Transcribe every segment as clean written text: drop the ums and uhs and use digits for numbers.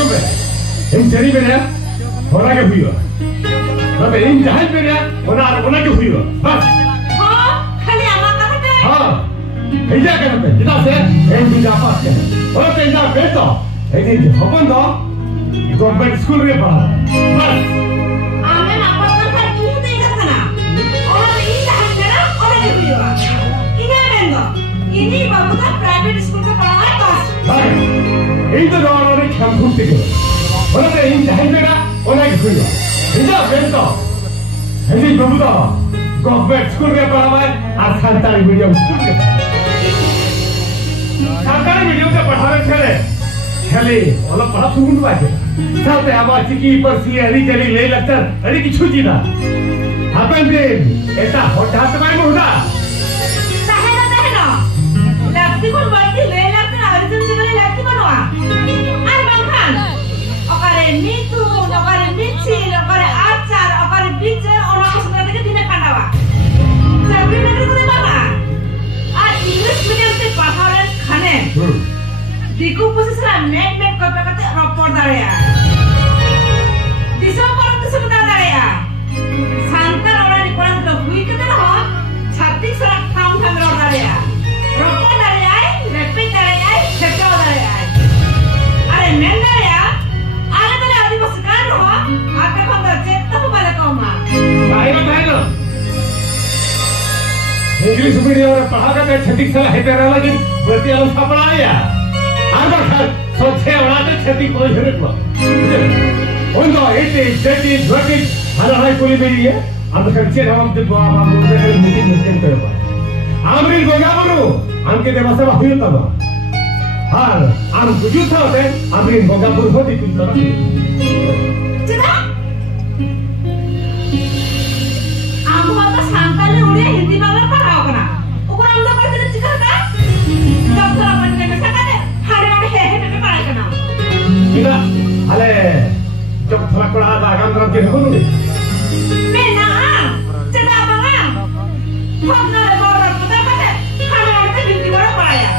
चुप है इन चरी में होना क्या हुई हो तो इन जहाज में होना क्या हुई हो बस हाँ खाली आमा कहते हैं हाँ ऐसा करते हैं जितना से एक दिन जापास के और तो ऐसा बेचो एक दिन अपन तो गवर्नमेंट स्कूल में पढ़ा बस आमे नापा कर तू तो इधर था ना और इन जहाज में ना और क्या हुई हो इन्हें बेंगो इन्हीं बाबू का प्राइवेट स्कूल में पढ़ा है बस हाँ इन तो दोनों ने खेल कूदते गए और तो इन जहाज में ना होना क्या हुई हो ऐसा बेचो ऐसी बाबू तो गवर्नमेंट स्कूल में पढ़ा है आज संताली मीडियम स्कूल में संताली मीडियम से पढ़ाने चले खेले वाला पढ़ा सुन बाजे साथे आवाज की पर सी हरी चली ले लगता अरे की छुची ना अपन दे ऐसा होता तुम्हारे मुंडा तहना लगती कौन बढ़ती ले लगता अर्जुन से ले लगती बनवा अरे बंखान अकारे नीतू अकारे मिची अकारे आचार अकारे बीजे और आप सुनने के दिन खानावा सभी ने तो माना आज इंग्लिश मीडियम से पढ़ाने खाने दिखो posisi meg kata kata rapor dari ya. Di sana itu sebentar dari ya. Santar orang di kolam itu hui kita lah. Cantik serak tham dari ya. Rapor dari ya, lepit dari ya, kecau dari ya. Ada meg dari ya. Ada dari ada pasukan loh. Apa kau jet tapi balik kau mah. Baik. English medium में पढ़ा करते छठी साल है तेरा लगी बल्कि हम पढ़ा या आगे खा सोचे वाला तो छठी कोई नहीं हुआ उनको 80 30 20 हर हाई कोई मेरी है अब खर्चे हम जब हम लोग मीटिंग करेगा आमरी गोगा बोलो हमके देवा से हुई तब हां हम बुझू था होते आमरी गोगा बोलो होती कुछ तरह चला हम तो सांताली उड़े हिंदी बांग्ला पढ़ाओ कना ऊपर हम लोग कैसे चिकन का जब थोड़ा पढ़ने में सका दे हारे वाले है में पढ़ाई करना बिना अले जब थोड़ा पढ़ा आगाम तरफ के हो मैं ना चला बांगा हम ना ले बोल पता पता हारे वाले तो हिंदी वाला पढ़ाया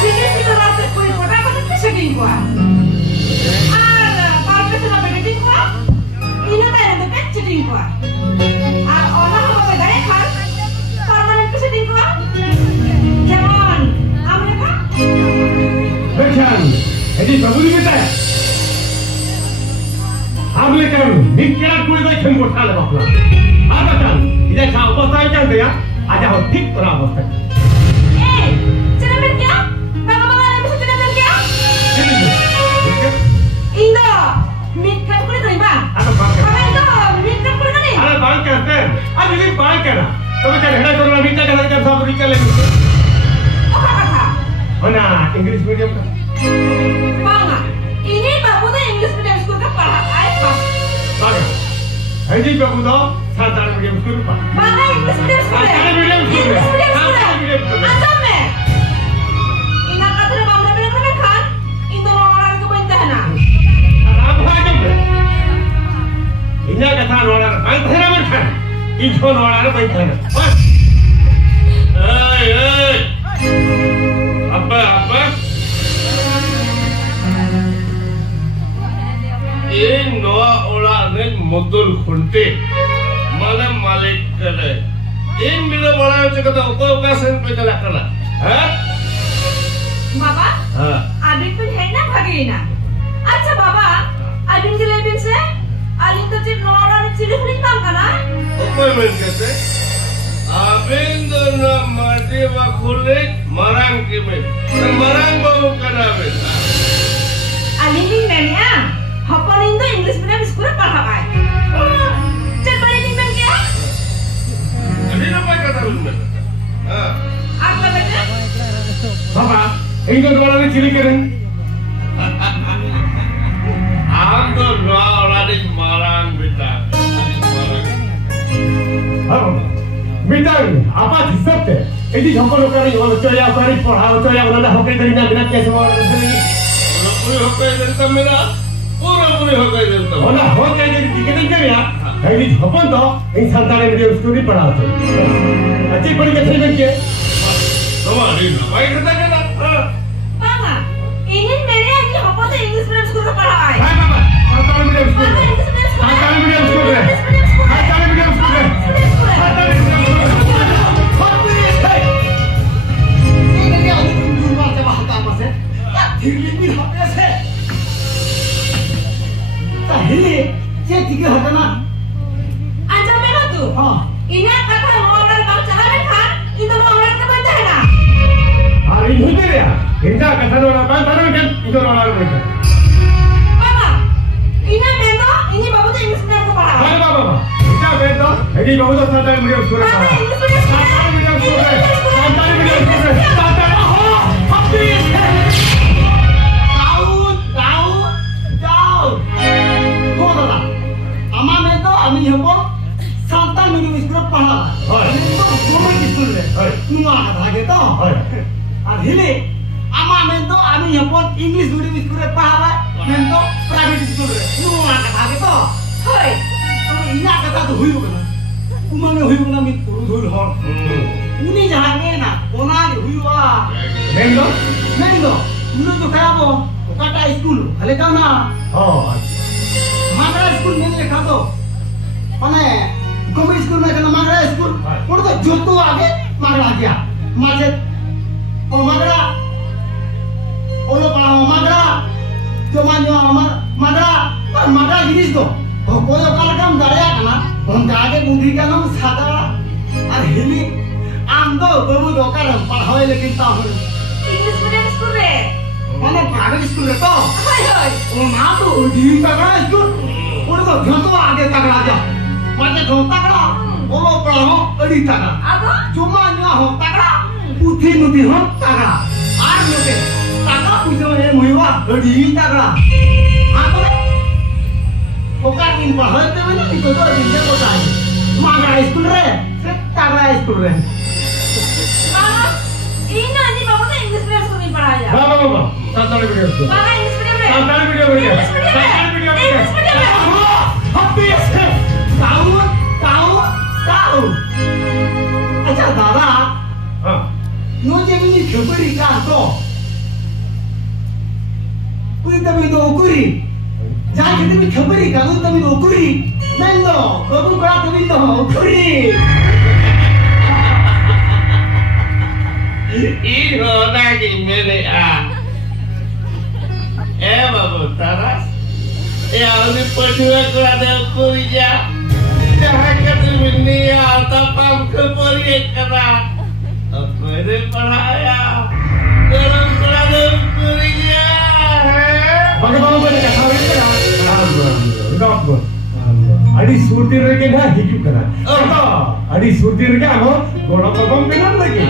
ठीक है रात कोई पढ़ा पता कैसे की हुआ और बाल पे चला बैठे हुआ इन्हें तो ये तो कैसे की हुआ orang apa bedanya kan? Permanen itu sedih gua. Jangan, aman apa? Betul. Jadi bagus kita. Ambil kan, mikirkan kulit itu cuma botal apa? Apa kan? Kita cakap apa saja kan dia? Aja hotik orang apa? Cendemen क्या? Bagaimana ada bisa cendemen क्या? Indo, mikir kulit terima. Apa bangka? Apa itu? Mikir kulit ni? अरे बाल करते हैं अब ये बाल करना तो मैं हेडा करूँ अभी तक जब सब निकल लेंगे Apa kata? हो ना इंग्लिश मीडियम का Bangga, ini babu tu English medium school का पढ़ा आए pas. बाल है जी बाबू तो साधारण मीडियम स्कूल पर Bangga English medium school. साधारण medium school English medium school. साधारण मीडियम स्कूल Asam में. Ina kata dia bangga medium school kan? Indo orang itu bentah na. आप हाँ जब इन्हें कथा नोड़ा बाइक धरा मत खाना इनको नोड़ा ना बाइक खाना बस अब्बा ये नोआ ओला ने मुद्दल खुंटे मालूम मालिक करे इन मिलो बड़ा चक्कर तो उका सेंट पे चला करना हाँ बाबा हाँ adik pun hendak bagi na. Acha baba, adik jelebin se, adik tu cip noran cili kuning bang kana. ऊपर में कहते आबेंदो ना माटी वा खुले मरांग की में तो मरांग बाबू करा बेटा Adik ni menia, hapon indo English medium school पढ़ा आए. चल बड़ी दिन में क्या? अभी ना पाई कथा बोलने हाँ आप बेटा? बाबा इनको दोबारा ने चिली करें आम तो नौरा ने मरांग बेटा हाँ बेटा apa disebut ini jangkau lokal ini orang caya kari pahal caya orang dah hokai dari nak nak semua orang ini पूरे होकर देता मेरा पूरे होकर देता होना होकर देती कितने क्या यार ये झपन तो इंसान तारे मेरे स्टोरी पढ़ा था अच्छी पढ़ी कैसे बन के तुम्हारी ना भाई कहता क्या ना Bangga, ini menia ini hapon tu English medium school Tirmin HP se. Tahili, cek tiga harga Anjam mana tu? Ini kata mau orang bang cakap kan? Itu mau orang kata dah na. Hari ini dia. Indah kata orang bang taruh kan itu orang mereka. Bapa, ini benda, ini baru tu English medium sekolah. Hai bapa. Indah benda. Ini baru tu Santali medium sekolah. Bapa English medium sekolah. Santali medium sekolah. Santali medium sekolah. Santali. Oh, habis. Ami hebo Santal medium school pahla. Itu government school le. Nua kata gitu. Adhile ama mento ami hebo English medium school pahla. Mento private school le. Nua kata gitu. Hoi. तो इना कथा तो हुई होगा ना उमंगे हुई होगा ना मित पुरु धुल हो उन्हीं जहाँ में ना कोना हुई हुआ Mendo. उन्हें जो कहा वो काटा स्कूल हले का ना Oh. मागरा स्कूल में लिखा तो माने गवर्नमेंट स्कूल में कहना मागरा स्कूल और तो जो तो आगे मागरा गया माजे ओ मागरा ओलो पढ़ा मागरा जो मानो मागरा जिनिस तो कोई काल काम दाया करना हम आगे बुद्धि का नाम सादा और हिली आम तो बाबू दोकार पढ़ावे लेकिन ता हो English medium school le. माने प्राइवेट स्कूल तो Hoi hoi. ओ ना तो दी तगड़ा स्कूल और तो जो तो आगे तगड़ा जा माने जो तगड़ा ओलो पढ़ाओ अड़ी तगड़ा Apa? cuma nya ho tagड़ा बुद्धि नुति हो तगड़ा आर लोगे तगड़ा पूछो ये मुइवा अड़ी तगड़ा हां तो ओका दिन पढ़ाते में नहीं तो दिन को चाहिए मागा स्कूल रे से तगड़ा स्कूल रे Mama, ini baru tu English medium school ni pernah Bapa. Santali medium sekolah. Mama English medium le. Santali medium sekolah. English medium le. Santali medium sekolah. English medium le. Habis. tahu अच्छा दादा हाँ. No Gemini खबरी का तो कोई तभी तो उकुरी जहाँ कितनी भी खबरी का कोई तभी तो उकुरी नहीं तो बाबू बड़ा तभी तो उकुरी Hijo lagi milik babu taras. Ya lebih berdua kerana kuliah. Jangan kata ini tapam ke kuliah kerana aku ini peraya. Dalam kerana kuliah. Bagaimana mereka tahu ini kan? Adi surti lagi na hidup kena. Adi surti lagi amo gono kabam benar lagi.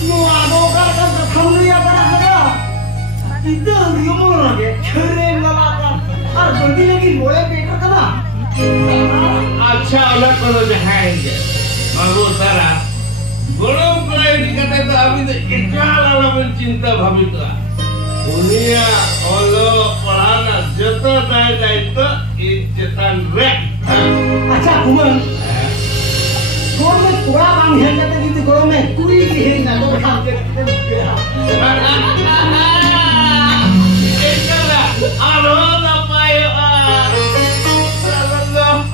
नो आगो का थमनु या करा itu ngomong lagi keren lalaga और बंदी लगी बोले पेटर का ना अच्छा अलग करो जाएंगे बाबू तारा गोलम कुलाई dikata itu abi itu ikala lamun cinta bhabi itu dunia olo pelana jatuh dai itu ijetan rek अच्छा कुमन गोल में पूरा बांग है कहते कि गोल में पूरी की है ना तो खा के ikala alo napayo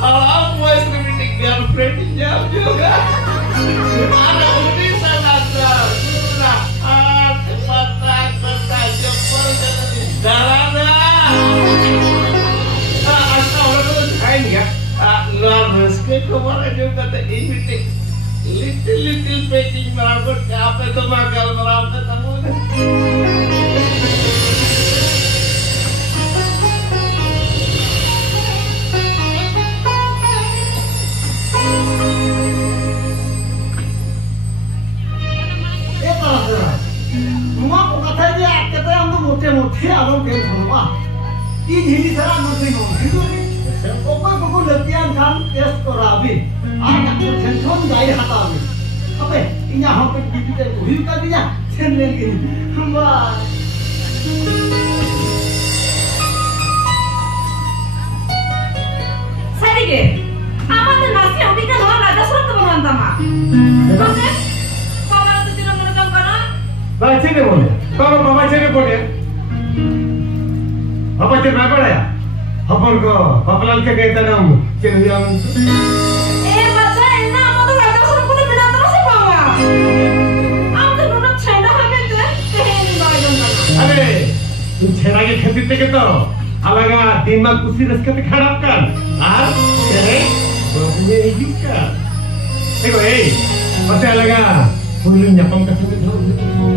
kalau mau istri girlfriend jauh juga ada urusan ada sudah kata jempol darana asal orang itu kain ya nervous ke kemarin juga kata ini little packing merambut apa itu makal merambut kamu मोटे आलों के धर्मा ये हिंदी सारा noting हो Hindi open को लतियान Khan test कराबी आज को tension जाई हटाबी अबे इन्या हम पे बीबी ते हुई कर दिया छेन लेंगे हमवा Sarige, আমাদের মাসে অবিকা হওয়া রাজা সত্য বন্ধমা ওকে বাবা তো দিন মনে কাম করা Baca ni boleh. Kalau baca ni boleh. Apa cerita apa ya? Apa ko? Papalan ke kaya tanam. Cerita yang. বাচ্চা এনা আমাদের রাজা সত্য বলে বিনা তো সে বাবা আমাদের নুন ছাইনা হবে তো কেহেনি বাইজন না Abe, छेड़ा के खेती ते के तो अलगा दिन में कुछ रस के खराब कर और करे ये हिजू का देखो ए पता लगा पुलिस ने पंकज